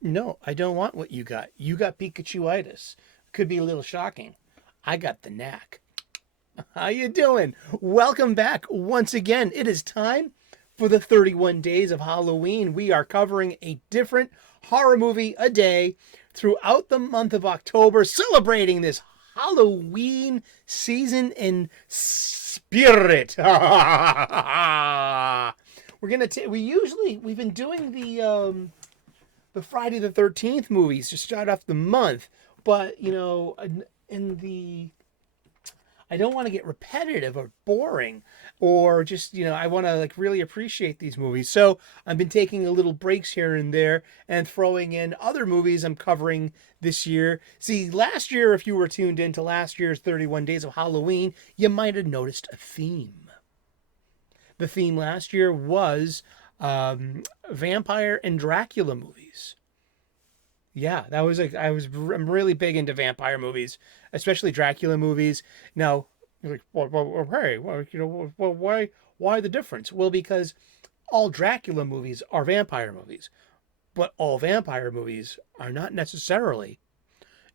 No, I don't want what you got. You got Pikachu-itis. Could be a little shocking. I got the knack. How you doing? Welcome back once again. It is time for the 31 days of Halloween. We are covering a different horror movie a day throughout the month of October, celebrating this Halloween season in spirit. We've been doing the Friday the 13th movies to start off the month, but in the I don't want to get repetitive or boring or just, I want to like really appreciate these movies. So I've been taking a little breaks here and there and throwing in other movies I'm covering this year. See, last year, if you were tuned into last year's 31 Days of Halloween, you might have noticed a theme. The theme last year was vampire and Dracula movies. Yeah, that was like I'm really big into vampire movies, especially Dracula movies. Now, you're like, hey, why the difference? Well, because all Dracula movies are vampire movies, but all vampire movies are not necessarily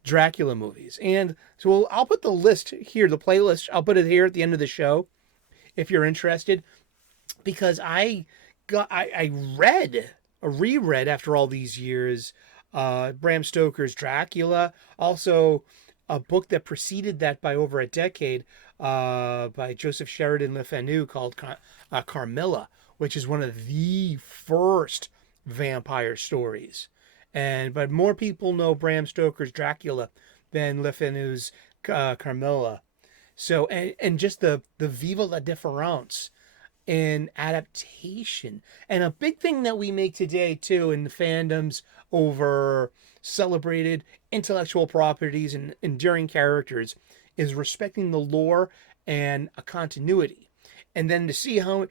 Dracula movies. And so I'll put the list here, the playlist. I'll put it here at the end of the show if you're interested, because I read a reread after all these years Bram Stoker's Dracula, also a book that preceded that by over a decade by Joseph Sheridan Le Fanu called Carmilla, which is one of the first vampire stories. But more people know Bram Stoker's Dracula than Le Fanu's Carmilla. So and just the viva la difference in adaptation. And a big thing that we make today too in the fandoms over celebrated intellectual properties and enduring characters is respecting the lore and a continuity. And then to see how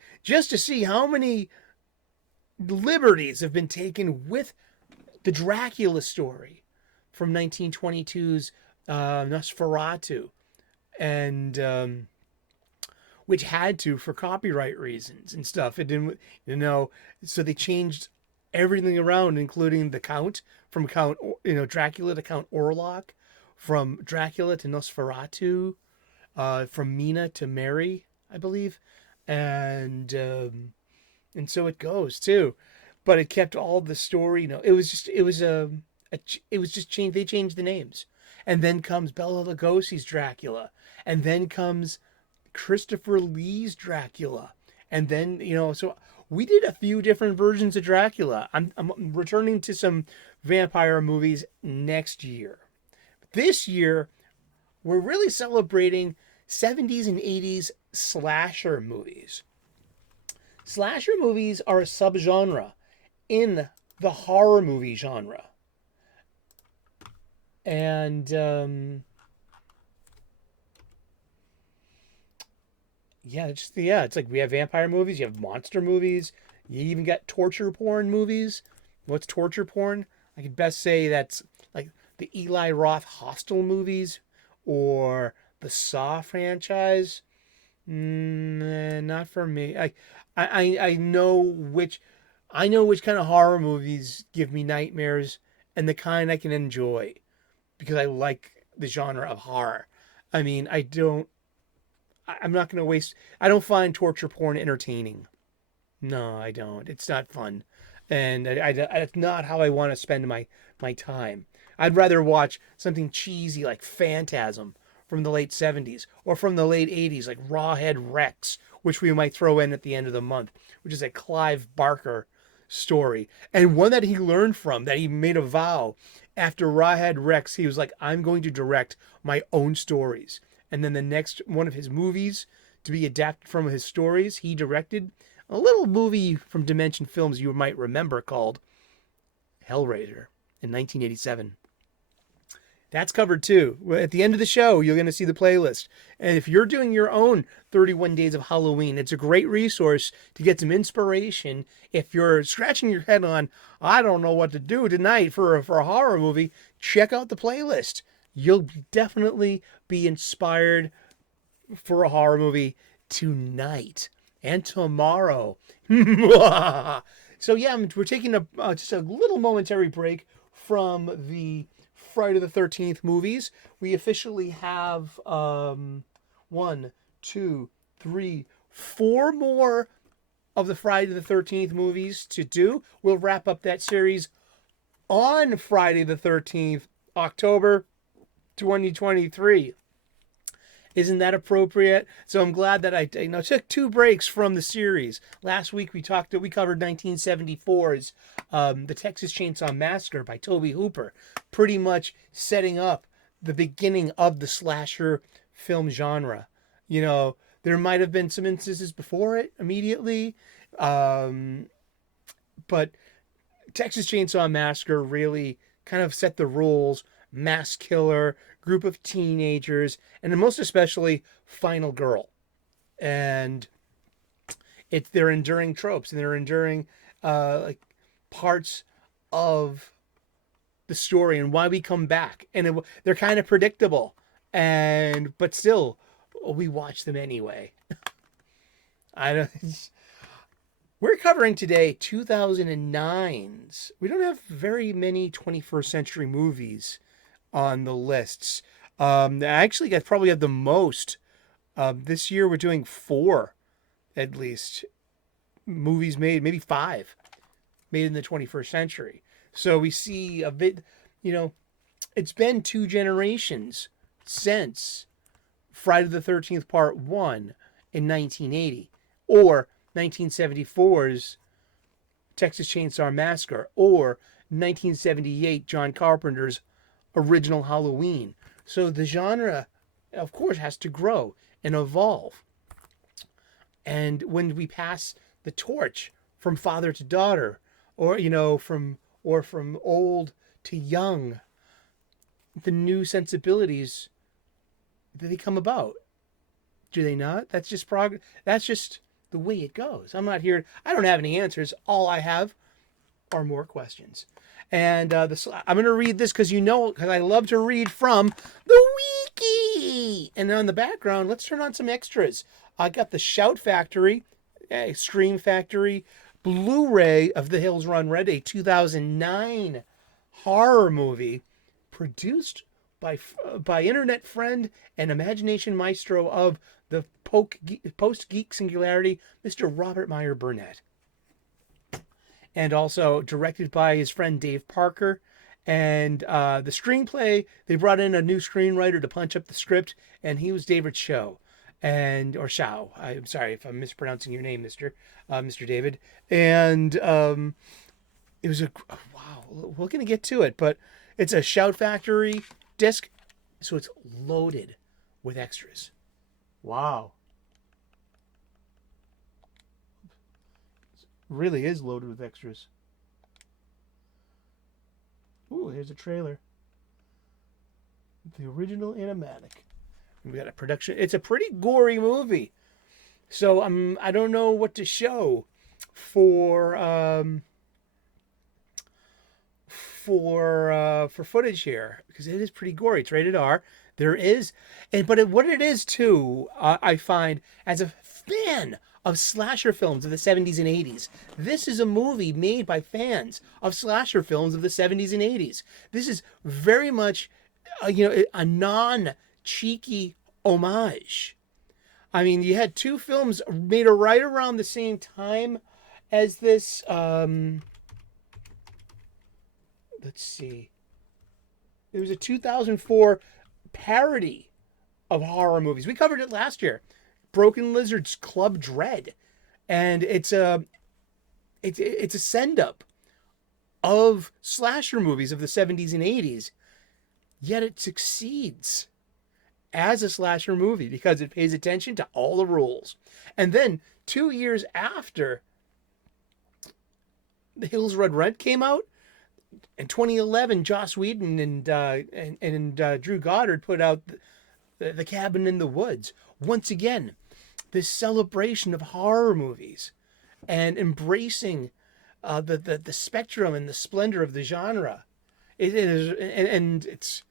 many liberties have been taken with the Dracula story from 1922's Nosferatu, and which had to for copyright reasons and stuff. It didn't, so they changed everything around, including the Count from Dracula to Count Orlok, from Dracula to Nosferatu, from Mina to Mary, I believe, and so it goes too. But it kept all the story. It was just changed. They changed the names, and then comes Bela Lugosi's Dracula, and then comes Christopher Lee's Dracula. And then, so we did a few different versions of Dracula. I'm returning to some vampire movies next year. This year, we're really celebrating 70s and 80s slasher movies. Slasher movies are a subgenre in the horror movie genre. And it's like we have vampire movies, you have monster movies, you even got torture porn movies. What's torture porn? I could best say that's like the Eli Roth Hostel movies or the Saw franchise. Not for me. I know which kind of horror movies give me nightmares and the kind I can enjoy because I like the genre of horror. I mean, I'm not going to waste. I don't find torture porn entertaining. No, I don't. It's not fun, and it's not how I want to spend my time. I'd rather watch something cheesy like Phantasm from the late 70s or from the late 80s like Rawhead Rex, which we might throw in at the end of the month, which is a Clive Barker story and one that he learned from, that he made a vow after Rawhead Rex. He was like, I'm going to direct my own stories. And then the next one of his movies to be adapted from his stories, he directed a little movie from Dimension Films you might remember called Hellraiser in 1987. That's covered too. At the end of the show, you're going to see the playlist. And if you're doing your own 31 Days of Halloween, it's a great resource to get some inspiration. If you're scratching your head on, I don't know what to do tonight for a horror movie, check out the playlist. You'll definitely be inspired for a horror movie tonight and tomorrow. So yeah, we're taking just a little momentary break from the Friday the 13th movies. We officially have one, two, three, four more of the Friday the 13th movies to do. We'll wrap up that series on Friday the 13th, October 2023. Isn't that appropriate? So I'm glad that I took 2 breaks from the series. Last week we covered 1974's The Texas Chainsaw Massacre by Tobe Hooper, pretty much setting up the beginning of the slasher film genre. There might have been some instances before it immediately, but Texas Chainsaw Massacre really kind of set the rules. Mass killer, group of teenagers, and most especially final girl. And they're enduring tropes, and they're enduring like parts of the story and why we come back. And they're kind of predictable, but still we watch them anyway. I don't. We're covering today 2009's. We don't have very many 21st century movies on the lists. Actually, I probably have the most. This year we're doing 4, at least, movies made, maybe 5, made in the 21st century. So we see a bit, it's been 2 generations since Friday the 13th Part 1 in 1980, or 1974's Texas Chainsaw Massacre, or 1978 John Carpenter's original Halloween. So the genre, of course, has to grow and evolve. And when we pass the torch from father to daughter, or from old to young, the new sensibilities, they come about. Do they not? That's just progress. That's just the way it goes. I don't have any answers. All I have are more questions. And I'm going to read this because I love to read from the wiki. And on the background, let's turn on some extras. I got the Shout Factory, Scream Factory, Blu-ray of The Hills Run Red, a 2009 horror movie produced by internet friend and imagination maestro of the post-geek singularity, Mr. Robert Meyer Burnett. And also directed by his friend Dave Parker. And the screenplay, they brought in a new screenwriter to punch up the script, and he was David Shaw. Or Shaw. I'm sorry if I'm mispronouncing your name, Mr. David. And it was wow, we're going to get to it, but it's a Shout Factory disc, so it's loaded with extras. Wow. Really is loaded with extras. Ooh, here's a trailer. The original animatic. We got a production. It's a pretty gory movie. So I don't know what to show for footage here, because it is pretty gory. It's rated R. There is, what it is too, I find, as a fan of slasher films of the 70s and 80s. This is a movie made by fans of slasher films of the 70s and 80s. This is very much, a non-cheeky homage. I mean, you had 2 films made right around the same time as this. Let's see. There was a 2004 parody of horror movies. We covered it last year. Broken Lizard's Club Dread, and it's a send-up of slasher movies of the 70s and 80s, yet it succeeds as a slasher movie because it pays attention to all the rules. And then 2 years after The Hills Run Red came out, in 2011, Joss Whedon and Drew Goddard put out the Cabin in the Woods. Once again, this celebration of horror movies and embracing the spectrum and the splendor of the genre. It is,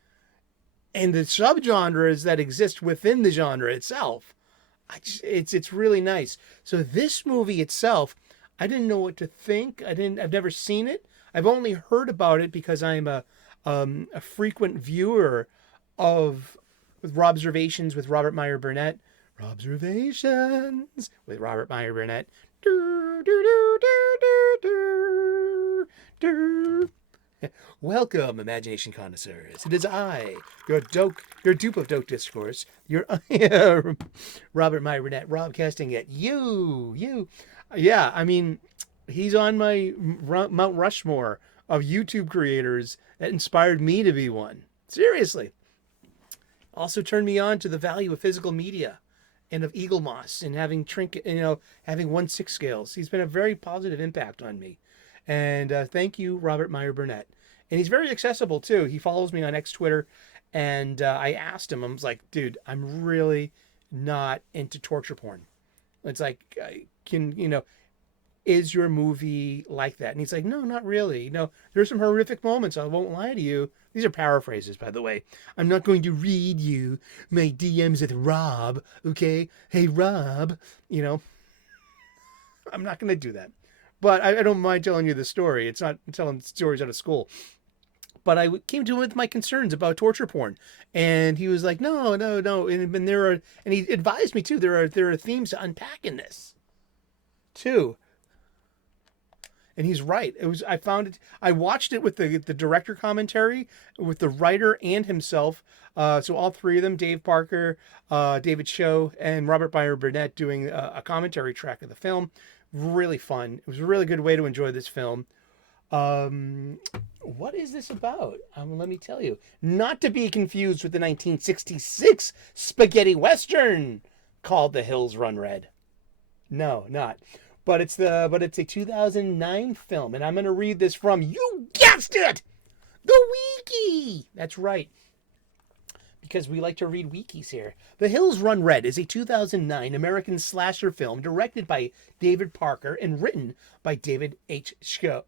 and the subgenres that exist within the genre itself. It's really nice. So this movie itself, I didn't know what to think. I've never seen it. I've only heard about it because I'm a frequent viewer of with Robservations with Robert Meyer Burnett. Robservations with Robert Meyer Burnett. Do, do, do, do, do, do, do. Welcome, imagination connoisseurs. It is I, your dupe of dope discourse, your Robert Meyer Burnett, Robcasting at you. Yeah, I mean, he's on my Mount Rushmore of YouTube creators that inspired me to be one. Seriously. Also turned me on to the value of physical media and of eagle moss and having having 1/6 scales. He's been a very positive impact on me. And thank you, Robert Meyer Burnett. And he's very accessible too. He follows me on X Twitter. And I asked him, I was like, dude, I'm really not into torture porn. It's like, is your movie like that? And he's like, no, not really. There's some horrific moments. I won't lie to you. These are paraphrases, by the way. I'm not going to read you my DMs with Rob, okay? Hey, Rob, I'm not going to do that. But I don't mind telling you the story. It's not telling stories out of school. But I came to him with my concerns about torture porn, and he was like, "No." And he advised me too. There are themes to unpack in this, too. And he's right. I found it. I watched it with the director commentary, with the writer and himself. So all three of them, Dave Parker, David Cho, and Robert Meyer Burnett, doing a commentary track of the film. Really fun. It was a really good way to enjoy this film. What is this about? Let me tell you. Not to be confused with the 1966 spaghetti western called The Hills Run Red. No, not. But it's a 2009 film, and I'm going to read this from, you guessed it, the wiki. That's right, because we like to read wikis here. The Hills Run Red is a 2009 American slasher film directed by David Parker and written by David H. Shaw,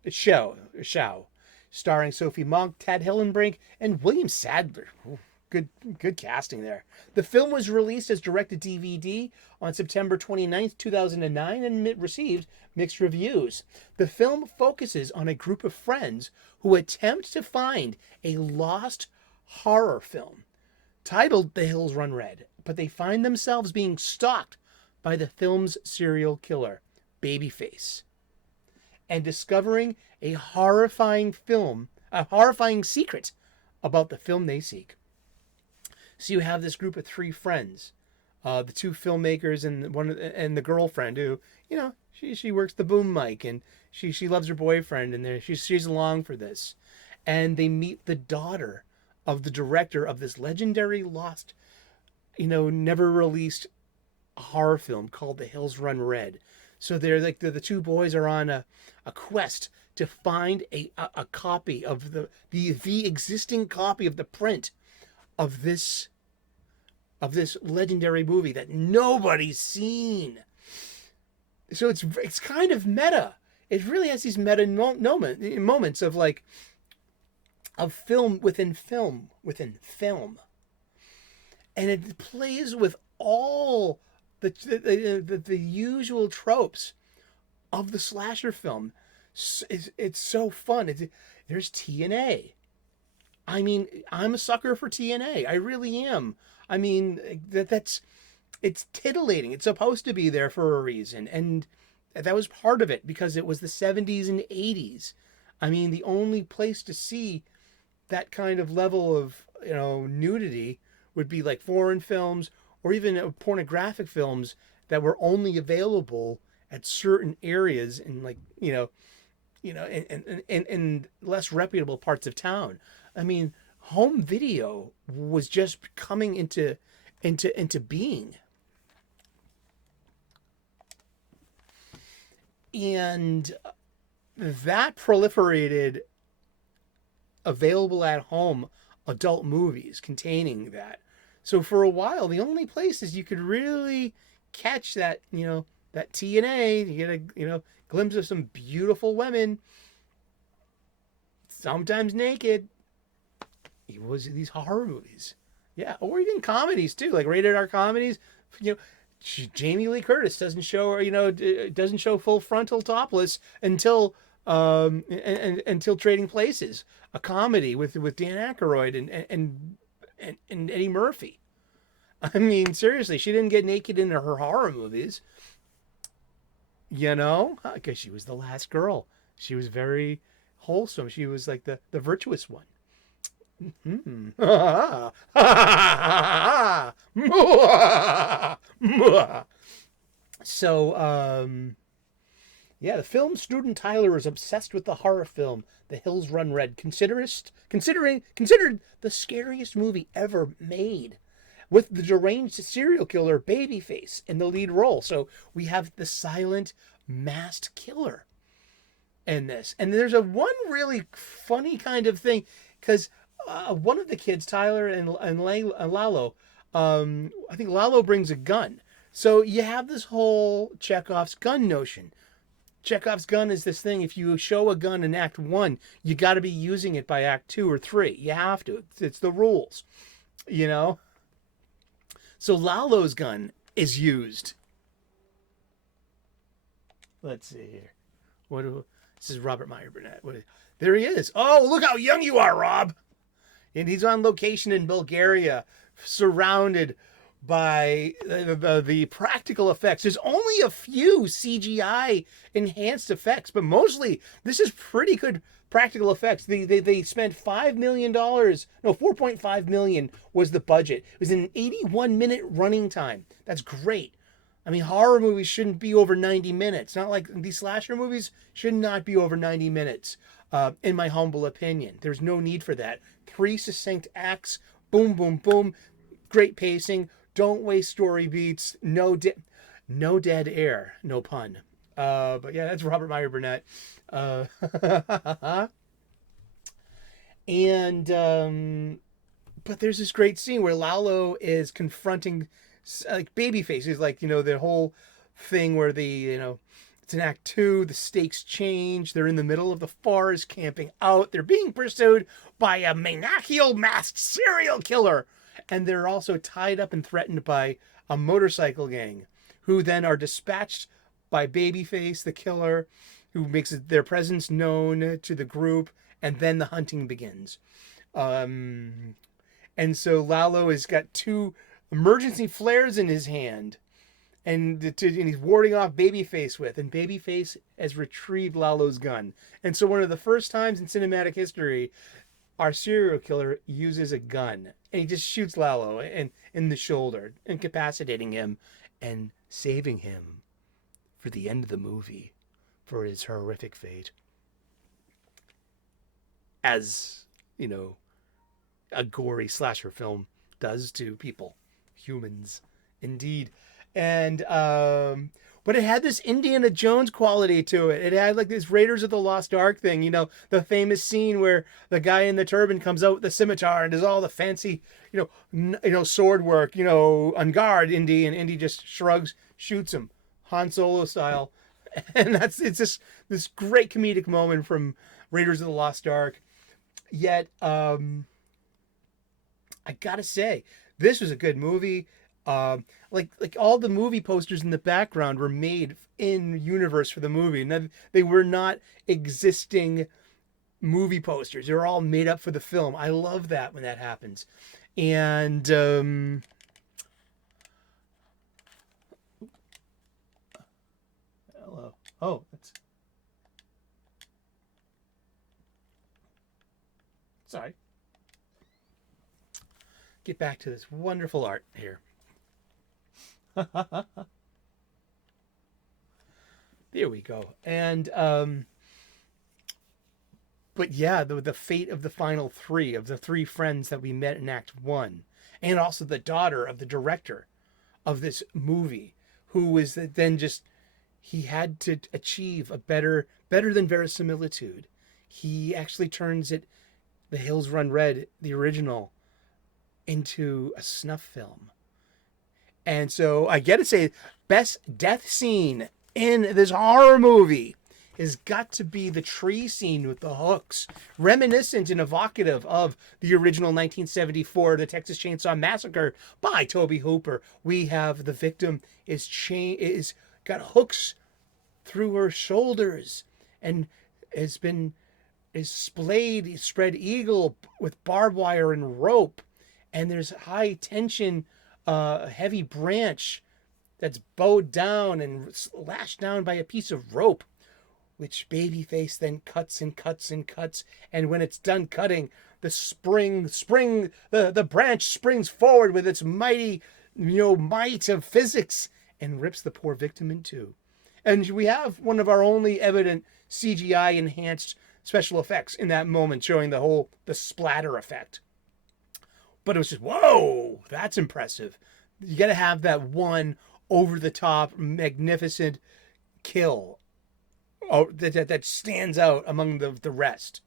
starring Sophie Monk, Tad Hillenbrink, and William Sadler. Ooh, good casting there. The film was released as direct-to-DVD on September 29th, 2009, and it received mixed reviews. The film focuses on a group of friends who attempt to find a lost horror film titled The Hills Run Red, but they find themselves being stalked by the film's serial killer, Babyface, and discovering a horrifying secret about the film they seek. So you have this group of three friends, the two filmmakers and the girlfriend who, she works the boom mic, and she loves her boyfriend, and she's along for this, and they meet the daughter of the director of this legendary lost, never released horror film called The Hills Run Red. So they're like the two boys are on a quest to find a copy of the existing copy of the print of this legendary movie that nobody's seen. So it's kind of meta. It really has these meta moments of of film within film within film, and it plays with all the usual tropes of the slasher film. It's so fun. There's TNA. I mean, I'm a sucker for TNA. I really am. I mean, it's titillating. It's supposed to be there for a reason. And that was part of it because it was the 70s and 80s. I mean, the only place to see that kind of level of, nudity would be like foreign films or even pornographic films that were only available at certain areas in in less reputable parts of town. I mean, home video was just coming into being. And that proliferated available at home adult movies containing that. So for a while, the only places you could really catch that, that TNA, you get a, glimpse of some beautiful women, sometimes naked, it was these horror movies. Yeah, or even comedies too, like rated R comedies. Jamie Lee Curtis doesn't show full frontal topless until Until Trading Places, a comedy with Dan Aykroyd and Eddie Murphy. I mean, seriously, she didn't get naked in her horror movies, because she was the last girl. She was very wholesome. She was like the virtuous one. Hmm. So, yeah, the film student Tyler is obsessed with the horror film The Hills Run Red, considered the scariest movie ever made, with the deranged serial killer Babyface in the lead role. So we have the silent masked killer in this, and there's a one really funny kind of thing because one of the kids, Tyler and Lalo, I think Lalo brings a gun. So you have this whole Chekhov's gun notion. Chekhov's gun is this thing. If you show a gun in Act 1, you got to be using it by Act 2 or 3. You have to. It's the rules, you know? So Lalo's gun is used. Let's see here. This is Robert Meyer Burnett. There he is. Oh, look how young you are, Rob. And he's on location in Bulgaria, surrounded by the practical effects. There's only a few CGI enhanced effects, but mostly this is pretty good practical effects. They spent $5 million. No, $4.5 million was the budget. It was an 81-minute running time. That's great. I mean, horror movies shouldn't be over 90 minutes. Not like these slasher movies should not be over 90 minutes, in my humble opinion. There's no need for that. 3 succinct acts, boom, boom, boom, great pacing. Don't waste story beats. No dead air. No pun. But yeah, that's Robert Meyer Burnett. And but there's this great scene where Lalo is confronting like Babyface. Is like, the whole thing where it's in Act 2, the stakes change. They're in the middle of the forest camping out. They're being pursued by a maniacal masked serial killer. And they're also tied up and threatened by a motorcycle gang, who then are dispatched by Babyface, the killer, who makes their presence known to the group, and then the hunting begins. And so Lalo has got 2 emergency flares in his hand, and he's warding off Babyface with, and Babyface has retrieved Lalo's gun. And so one of the first times in cinematic history, our serial killer uses a gun, and he just shoots Lalo in the shoulder, incapacitating him and saving him for the end of the movie, for his horrific fate. As, a gory slasher film does to people, humans, indeed. And but it had this Indiana Jones quality to it. It had like this Raiders of the Lost Ark thing, the famous scene where the guy in the turban comes out with the scimitar and does all the fancy, sword work, on guard, Indy, and Indy just shrugs, shoots him, Han Solo style. And it's just this great comedic moment from Raiders of the Lost Ark. Yet, I gotta say, this was a good movie. Like all the movie posters in the background were made in universe for the movie, and they were not existing movie posters. They were all made up for the film. I love that when that happens. And hello. Oh, that's sorry. Get back to this wonderful art here. There we go. And but yeah, the fate of the final 3 of the 3 friends that we met in Act 1, and also the daughter of the director of this movie, who was then just, he had to achieve a better than verisimilitude. He actually turns it, The Hills Run Red, the original, into a snuff film. And so I gotta say, best death scene in this horror movie has got to be the tree scene with the hooks, reminiscent and evocative of the original 1974 The Texas Chainsaw Massacre by Tobe Hooper. We have the victim is got hooks through her shoulders, and has been is splayed, spread eagle with barbed wire and rope, and there's high tension, heavy branch that's bowed down and lashed down by a piece of rope, which Babyface then cuts and cuts and cuts, and when it's done cutting, the branch springs forward with its mighty, might of physics and rips the poor victim in two. And we have one of our only evident CGI enhanced special effects in that moment, showing the splatter effect. But it was just, whoa, that's impressive. You got to have that one over the top, magnificent kill that stands out among the rest.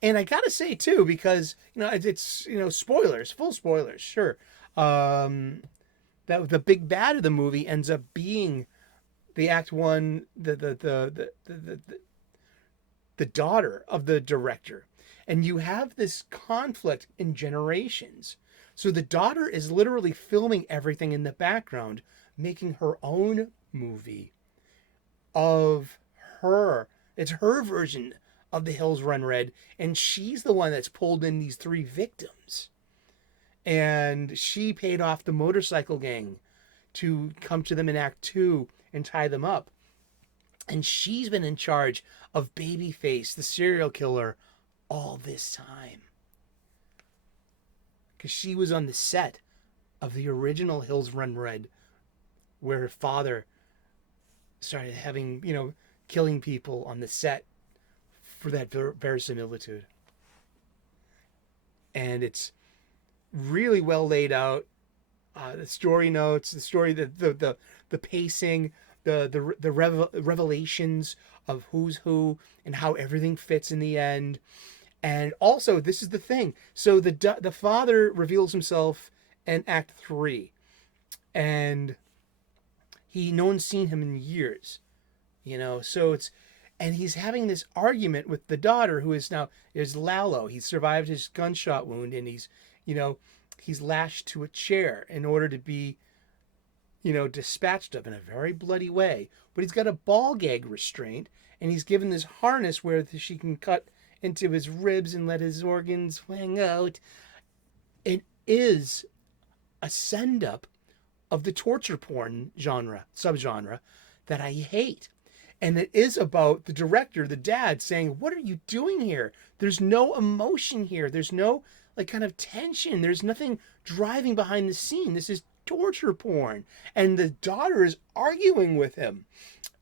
And I gotta say too, because it's spoilers, full spoilers, sure. That the big bad of the movie ends up being the Act One, the daughter of the director, and you have this conflict in generations. So the daughter is literally filming everything in the background, making her own movie of her. It's her version of The Hills Run Red, and she's the one that's pulled in these three victims. And she paid off the motorcycle gang to come to them in Act Two and tie them up. And she's been in charge of Babyface, the serial killer, all this time. Because she was on the set of the original Hills Run Red, where her father started having, killing people on the set for that verisimilitude. And it's really well laid out. The story notes, the story, the pacing, the revelations of who's who and how everything fits in the end. And also, this is the thing. So the father reveals himself in Act 3, and no one's seen him in years. So and he's having this argument with the daughter, who is Lalo. He survived his gunshot wound, and he's lashed to a chair in order to be, dispatched of in a very bloody way. But he's got a ball gag restraint, and he's given this harness where she can cut into his ribs and let his organs hang out. It is a send-up of the torture porn subgenre, that I hate. And it is about the director, the dad, saying, what are you doing here? There's no emotion here. There's no kind of tension. There's nothing driving behind the scene. This is torture porn. And the daughter is arguing with him,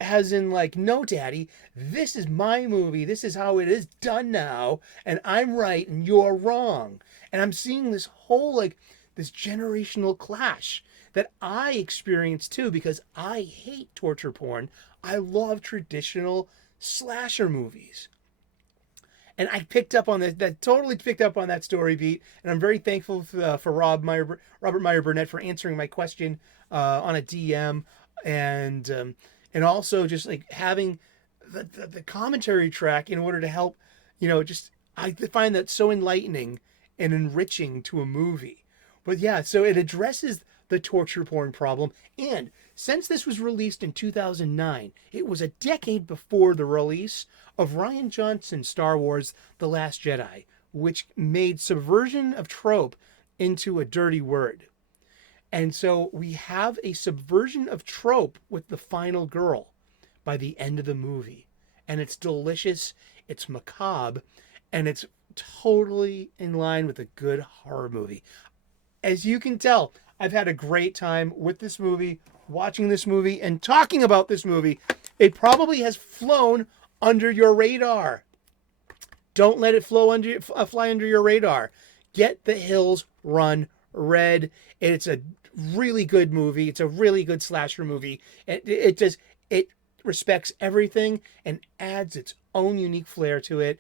as in no, daddy, this is my movie. This is how it is done now. And I'm right and you're wrong. And I'm seeing this whole this generational clash that I experience too, because I hate torture porn. I love traditional slasher movies. And I picked up on that totally picked up on that story beat. And I'm very thankful for Robert Meyer Burnett for answering my question on a DM. And also just having the commentary track in order to help, I find that so enlightening and enriching to a movie. But yeah, so it addresses the torture porn problem. And since this was released in 2009, it was a decade before the release of Rian Johnson's Star Wars The Last Jedi, which made subversion of trope into a dirty word. And so we have a subversion of trope with the final girl by the end of the movie. And it's delicious, it's macabre, and it's totally in line with a good horror movie. As you can tell, I've had a great time with this movie, watching this movie, and talking about this movie. It probably has flown under your radar. Don't let it fly under your radar. Get The Hills Run Red. It's a really good movie. It's a really good slasher movie. It respects everything and adds its own unique flair to it.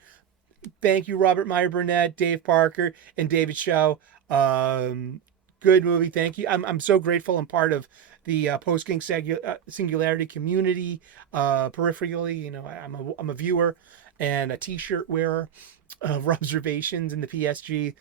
Thank you, Robert Meyer Burnett, Dave Parker, and David Shaw. Good movie. Thank you. I'm so grateful. I'm part of the Post-King Singularity community. Peripherally, I'm a viewer and a T-shirt wearer of Observations in the PSG.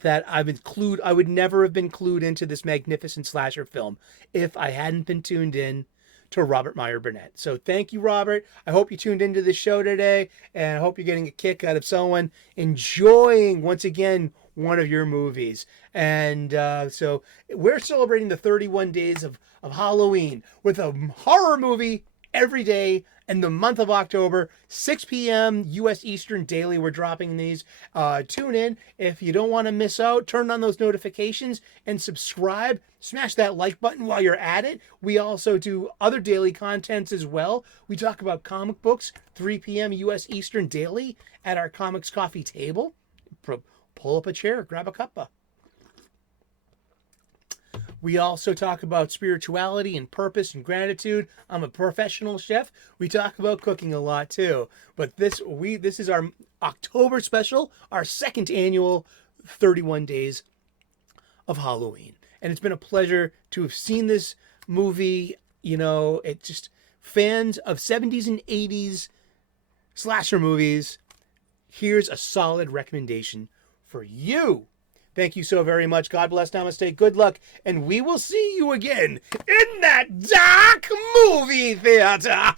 That I would never have been clued into this magnificent slasher film if I hadn't been tuned in to Robert Meyer Burnett. So thank you, Robert. I hope you tuned into the show today, and I hope you're getting a kick out of someone enjoying, once again, one of your movies. And so we're celebrating the 31 days of Halloween with a horror movie every day in the month of October, 6 p.m. U.S. Eastern daily. We're dropping these. Tune in. If you don't want to miss out, turn on those notifications and subscribe. Smash that like button while you're at it. We also do other daily contents as well. We talk about comic books, 3 p.m. U.S. Eastern daily at our Comics Coffee table. Pull up a chair, grab a cuppa. We also talk about spirituality and purpose and gratitude. I'm a professional chef. We talk about cooking a lot too. But this is our October special, our second annual 31 days of Halloween. And it's been a pleasure to have seen this movie. You know, it just, fans of 70s and 80s slasher movies, here's a solid recommendation for you. Thank you so very much. God bless, namaste, good luck, and we will see you again in that dark movie theater.